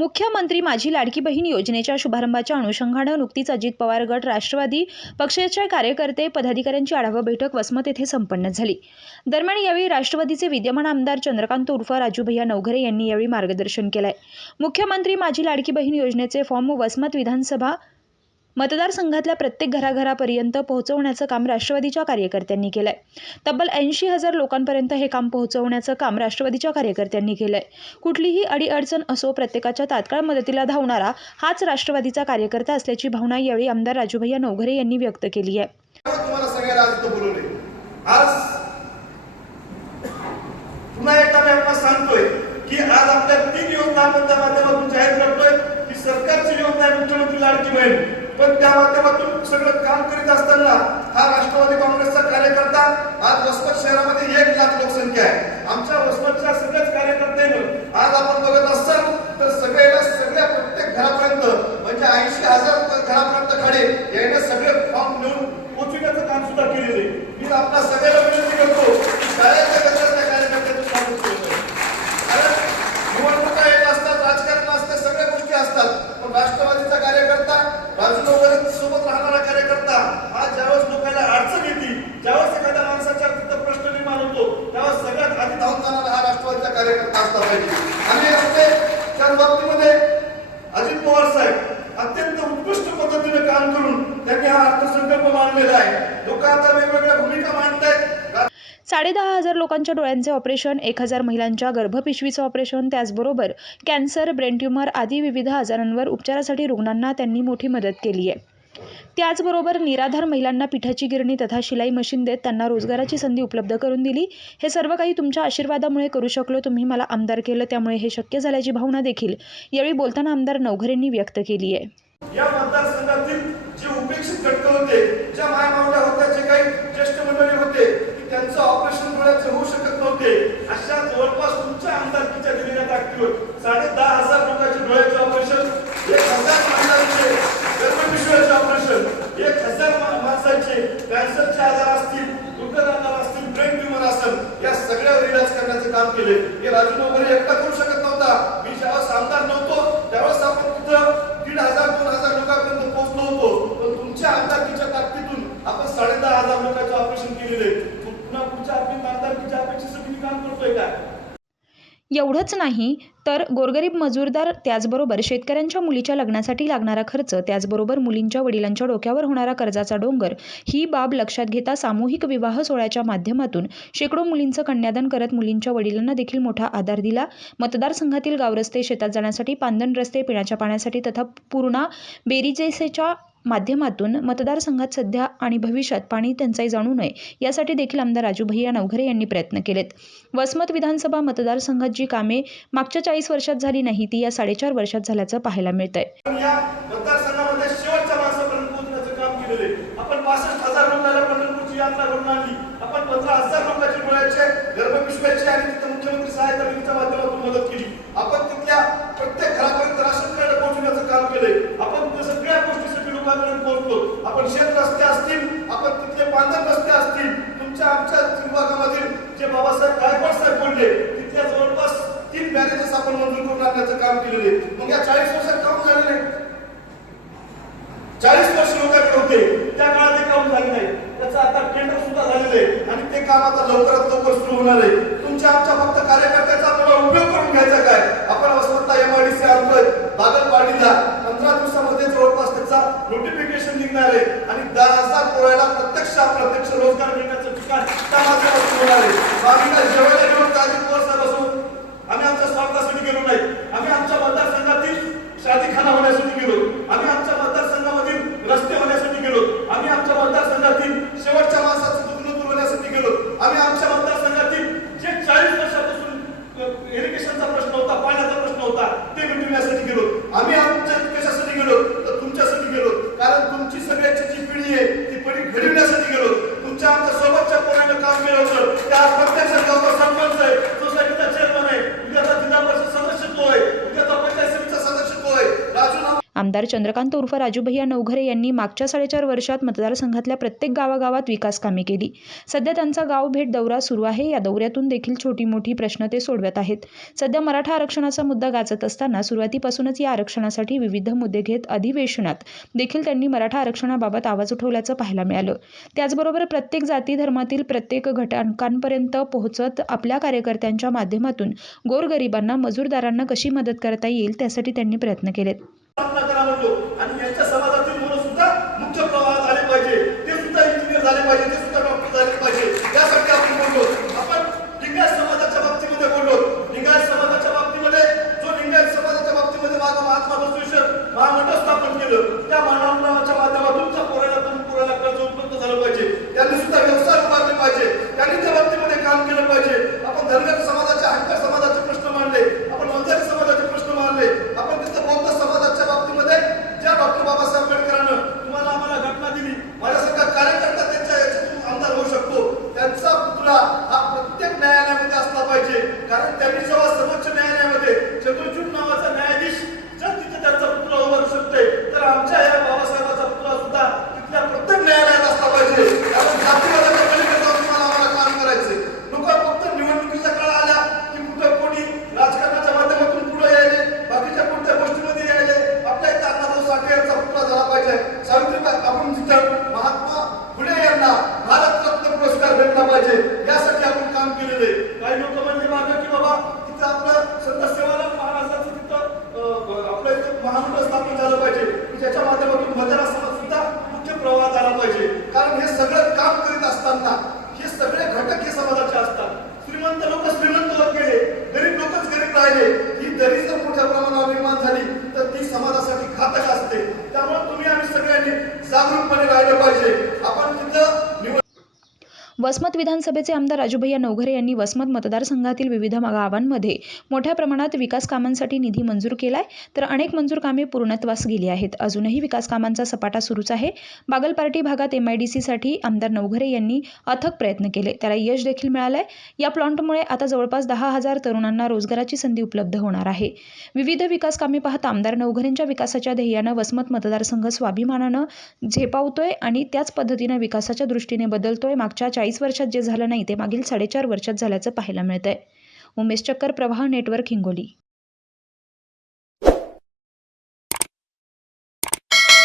मुख्यमंत्री माझी लाडकी बहीण योजनेच्या शुभारंभाच्या अनुषंगानं नुकतीच अजित पवार गट राष्ट्रवादी पक्षाचे कार्यकर्ते पदाधिकाऱ्यांची आढावा बैठक वसमत येथे संपन्न झाली. दरम्यान यावेळी राष्ट्रवादीचे विद्यमान आमदार चंद्रकांत उर्फ राजूभैया नवघरे यांनी यावेळी मार्गदर्शन केलंय. मुख्यमंत्री माझी लाडकी बहीण योजनेचे फॉर्म वसमत विधानसभा मतदारसंघातल्या प्रत्येक घराघरापर्यंत पोहोचवण्याचं काम राष्ट्रवादीच्या कार्यकर्त्यांनी केलंय. तब्बल ऐंशी हजार लोकांपर्यंत हे काम पोहोचवण्याचं काम राष्ट्रवादीच्या कार्यकर्त्यांनी केलंय. कुठलीही अडीअडचण असो प्रत्येकाच्या तात्काळ मदतीला धावणारा हाच राष्ट्रवादीचा कार्यकर्ता असल्याची भावना यावेळी आमदार राजूभैया नवघरे यांनी व्यक्त केली आहे. पुन्हा एकदा मी सांगतोय की आज आपल्या तीन योजना आपण त्या माध्यमातून जाहीर करतोय की सरकारची योजना आहे मुख्यमंत्री लाडकी बहीण. पण त्या माध्यमातून सगळं काम करीत असताना हा राष्ट्रवादी काँग्रेसचा कार्यकर्ता आज वसमत शहरामध्ये एक लाख लोकसंख्या आहे. आमच्या वसमतच्या सगळ्याच कार्यकर्त्यांनी आज आपण बघत असतो तर सगळ्याला सगळ्या प्रत्येक घरापर्यंत म्हणजे ऐंशी हजार घरापर्यंत खाडे याने सगळे फॉर्म नेऊन पोचविण्याचं काम सुद्धा केलेलं आहे मी आपल्या सगळ्याला विनंती करतो की शाळेच्या गटातल्या कार्यकर्त्यांचं स्वागत करतोय कारण निवडणुका येत असतात राजकारण असतं सगळ्या गोष्टी असतात पण राष्ट्रवादीचा कार्यकर्ता राजू नवघरे सोबत राहणारा कार्यकर्ता हा ज्यावेळेस लोकांना अडचण येते ज्यावेळेस एखाद्या माणसाच्या तिथं प्रश्न निर्माण होतो त्यावेळेस सगळ्यात आधी धावून जाणारा हा राष्ट्रवादीचा कार्यकर्ता असला पाहिजे आणि आपले त्याच बाबतीमध्ये अजित पवार साहेब अत्यंत उत्कृष्ट पद्धतीने काम करून त्यांनी हा अर्थसंकल्प मांडलेला आहे लोक आता वेगवेगळ्या भूमिका मांडतायत साडेदहा हजार लोकांच्या डोळ्यांचे ऑपरेशन एक हजार महिलांच्या गर्भपिशवीचं ऑपरेशन त्याचबरोबर कॅन्सर ब्रेन ट्यूमर आदी विविध आजारांवर उपचारासाठी रुग्णांना त्यांनी मोठी मदत केली आहे. त्याचबरोबर निराधार महिलांना पिठाची गिरणी तथा शिलाई मशीन देत त्यांना रोजगाराची संधी उपलब्ध करून दिली. हे सर्व काही तुमच्या आशीर्वादामुळे करू शकलो. तुम्ही मला आमदार केलं. त्यामुळे हे शक्य झाल्याची भावना देखील यावेळी बोलताना आमदार नवघरेंनी व्यक्त केली आहे. या मतदारसंघातील जे उपेक्षित घटक होते ज्या मायमावल्या होत्या जे काही ज्येष्ठ मंडळी होते त्यांचं ऑपरेशन डोळ्याचे होऊ शकत नव्हते अशा जवळपास तुमच्या आमदारकीच्या दिलेल्या ताकदीवर साडे दहा हजार लोकांचे डोळ्याचे ऑपरेशन एक हजार माणसांचे गर्भपिशव्याचे ऑपरेशन एक हजार मा- माणसांचे कॅन्सरचे आजार असतील दुर्गत आजार असतील ब्रेन ट्यूमर असेल या सगळ्यावर इलाज करण्याचं काम केले हे राजू वगैरे एकटा करू शकत नव्हता मी ज्यावेळेस आमदार नव्हतो त्यावेळेस आपण तिथं दीड हजार दोन हजार लोकांपर्यंत पोहोचलो होतो पण तुमच्या आमदारकीच्या ताकदीतून आपण साडे दहा हजार लोकांचं ऑपरेशन केलेले पुन्हा पुढच्या आपली आमदारकीच्या अपेक्षेसाठी मी काम करतोय काय एवढंच नाही तर गोरगरीब मजूरदार त्याचबरोबर शेतकऱ्यांच्या मुलीच्या लग्नासाठी लागणारा खर्च त्याचबरोबर मुलींच्या वडिलांच्या डोक्यावर होणारा कर्जाचा डोंगर ही बाब लक्षात घेता सामूहिक विवाह सोहळ्याच्या माध्यमातून शेकडो मुलींचं कन्यादान करत मुलींच्या वडिलांना देखील मोठा आधार दिला. मतदारसंघातील गावरस्ते शेतात जाण्यासाठी पांदण रस्ते पिण्याच्या पाण्यासाठी तथा पूर्णा बेरीजेसेच्या माध्यमातून मतदारसंघात सध्या आणि भविष्यात पाणी टंचाई जाणू नये यासाठी देखील आमदार राजू भैया नवघरे यांनी प्रयत्न केलेत. वसमत विधानसभा मतदारसंघात जी कामे मागच्या चाळीस वर्षात झाली नाही ती या साडेचार वर्षात झाल्याचं पाहायला मिळतंय. आपण आपण शेत रस्ते असतील आपण तिथले पांढर रस्ते असतील तुमच्या आमच्या विभागामधील जे बाबासाहेब गायकवाड साहेब बोलले तिथल्या जवळपास तीन बॅरेजेस आपण मंजूर करून आणण्याचं काम केलेले मग या चाळीस वर्षात काम झाले नाही. चाळीस वर्ष लोकांकडे होते. त्या काळात ते काम झाले नाही. त्याचं आता टेंडर सुद्धा झालेलं आहे. आणि ते काम आता लवकरात लवकर सुरू होणार आहे. तुमच्या आमच्या फक्त कार्यकर्त्याचा आपल्याला उपयोग करून घ्यायचा काय? आपण वसंतला एमआयडीसी अंतर्गत बागलवाडीला पंधरा दिवसामध्ये जवळपास त्याचा नोटिफिकेशन निघणार आहे आणि दहा हजार पोळ्याला प्रत्यक्ष अप्रत्यक्ष रोजगार मिळण्याचं ठिकाण त्या माध्यमातून होणार आहे आम्ही काय जेवायला घेऊन ताजी अजित पवार आम्ही आमच्या स्वार्थासाठी गेलो नाही. आम्ही आमच्या मतदारसंघातील शादी खाना होण्यासाठी गेलो. आम्ही आमच्या मतदार रस्ते होण्यासाठी गेलो आम्ही आमच्या मतदारसंघातील शेवटच्या माणसाचं दुग्न दूर होण्यासाठी गेलो आम्ही आमच्या मतदारसंघातील जे चाळीस वर्षापासून इरिगेशनचा प्रश्न होता पाण्याचा प्रश्न होता ते मिटविण्यासाठी गेलो आम्ही आमच्या कशासाठी गेलो तर तुमच्यासाठी गेलो कारण तुमची सगळ्याची जी पिढी आहे ती पिढी घडविण्यासाठी गेलो तुमच्या आमच्या सोबतच्या पोरांना काम केलं होतं त्या प्रत्यक्ष आमदार चंद्रकांत उर्फ राजूभैया नवघरे यांनी मागच्या साडेचार वर्षात मतदारसंघातल्या प्रत्येक गावागावात विकास कामे केली. सध्या त्यांचा गाव भेट दौरा सुरू आहे. या दौऱ्यातून देखील छोटी मोठी प्रश्न ते सोडवत आहेत. सध्या मराठा आरक्षणाचा मुद्दा गाजत असताना सुरुवातीपासूनच या आरक्षणासाठी विविध मुद्दे घेत अधिवेशनात देखील त्यांनी मराठा आरक्षणाबाबत आवाज उठवल्याचं पाहायला मिळालं. त्याचबरोबर प्रत्येक जाती धर्मातील प्रत्येक घटकांपर्यंत पोहोचत आपल्या कार्यकर्त्यांच्या माध्यमातून गोरगरिबांना मजूरदारांना कशी मदत करता येईल त्यासाठी त्यांनी प्रयत्न केलेत. स्थापना करा म्हणलो आणि यांच्या समाजातील मुलं सुद्धा मुख्य प्रवाहात आले पाहिजे. ते सुद्धा इंजिनियर झाले पाहिजे ते सुद्धा डॉक्टर झाले पाहिजे. यासाठी आपण बोललो. आपण लिंगायत समाजाच्या बाबतीमध्ये बोललो. लिंगायत समाजाच्या बाबतीमध्ये जो लिंगायत समाजाच्या बाबतीमध्ये माझा महात्मा बसवेश्वर महामंडळ स्थापन केलं त्या महामंडळाच्या माध्यमातून त्या पोराला तुम्ही पोराला कर्ज उपलब्ध झालं पाहिजे. त्यांनी सुद्धा व्यवसाय उभारले पाहिजे. त्यांनी त्या बाबतीमध्ये काम केलं पाहिजे. आपण धनगर समाजाच्या हक्कर समाजाचे प्रश्न मांडले आपण वंजारी समाजाचे प्रश्न मांडले आपण तिथं बौद्ध समाजाच्या बाबतीमध्ये ज्या डॉक्टर बाबासाहेब आंबेडकरांनं तुम्हाला आम्हाला घटना दिली माझ्यासारखा कार्यकर्ता त्यांच्या याच्यातून आमदार होऊ शकतो त्यांचा पुतळा हा प्रत्येक न्यायालयामध्ये असला पाहिजे कारण त्यांनी जेव्हा सर्वोच्च न्यायालयामध्ये चंद्रचूड नावाचा न्यायाधीश जर तिथे त्यांचा पुतळा उभारू शकतोय तर आमच्या या बाबासाहेबाचा पुतळा सुद्धा तिथल्या प्रत्येक न्यायालयात असला पाहिजे कारण जातीवादाच्या पलीकडे जाऊन तुम्हाला आम्हाला काम करायचंय लोक फक्त निवडणुकीच्या काळ आल्या की कुठं कोणी राजकारणाच्या माध्यमातून पुढे यायले बाकीच्या कोणत्या गोष्टीमध्ये यायले आपल्या इथं अण्णाभाऊ साठे यांचा पुतळा झाला पाहिजे सावित्रीबाई आपण तिथं महात्मा फुले यांना भारतरत्न पुरस्कार भेटला पाहिजे यासाठी आपण काम केलेलं आहे काही लोक म्हणजे मागं की बाबा तिथं आपलं संत सेवालाल महाराजांचं तिथं अं, आपलं इथं महामंडळ स्थापन झालं पाहिजे की ज्याच्या बदल असताना सुद्धा मुख्य प्रवाहात झाला पाहिजे? कारण हे सगळं काम करीत असताना हे सगळे घटक हे समाजाचे असतात. श्रीमंत लोक श्रीमंत होत गेले गरीब लोकच गरीब राहिले. ही दरी जर मोठ्या प्रमाणावर निर्माण झाली तर ती समाजासाठी घातक असते. त्यामुळे तुम्ही आम्ही सगळ्यांनी जागरूकपणे राहिलं पाहिजे. वसमत विधानसभेचे आमदार राजूभैया नवघरे यांनी वसमत मतदारसंघातील विविध गावांमध्ये मोठ्या प्रमाणात विकास कामांसाठी निधी मंजूर केलाय. तर अनेक मंजूर कामे पूर्णत्वास गेली आहेत. अजूनही विकास कामांचा सपाटा सुरूच आहे. बागलपार्टी भागात एम आय डी सीसाठी आमदार नवघरे यांनी अथक प्रयत्न केले. त्याला यश देखील मिळालंय. या प्लॉन्टमुळे आता जवळपास दहा हजार तरुणांना रोजगाराची संधी उपलब्ध होणार आहे. विविध विकास कामे पाहता आमदार नवघरेंच्या विकासाच्या ध्येयानं वसमत मतदारसंघ स्वाभिमानानं झेपावतोय आणि त्याच पद्धतीनं विकासाच्या दृष्टीने बदलतोय. मागच्या चाळीस वर्षात जे झालं नाही ते मागील साडेचार वर्षात झाल्याचं पाहायला मिळतंय. उमेश चक्कर प्रवाह नेटवर्क हिंगोली.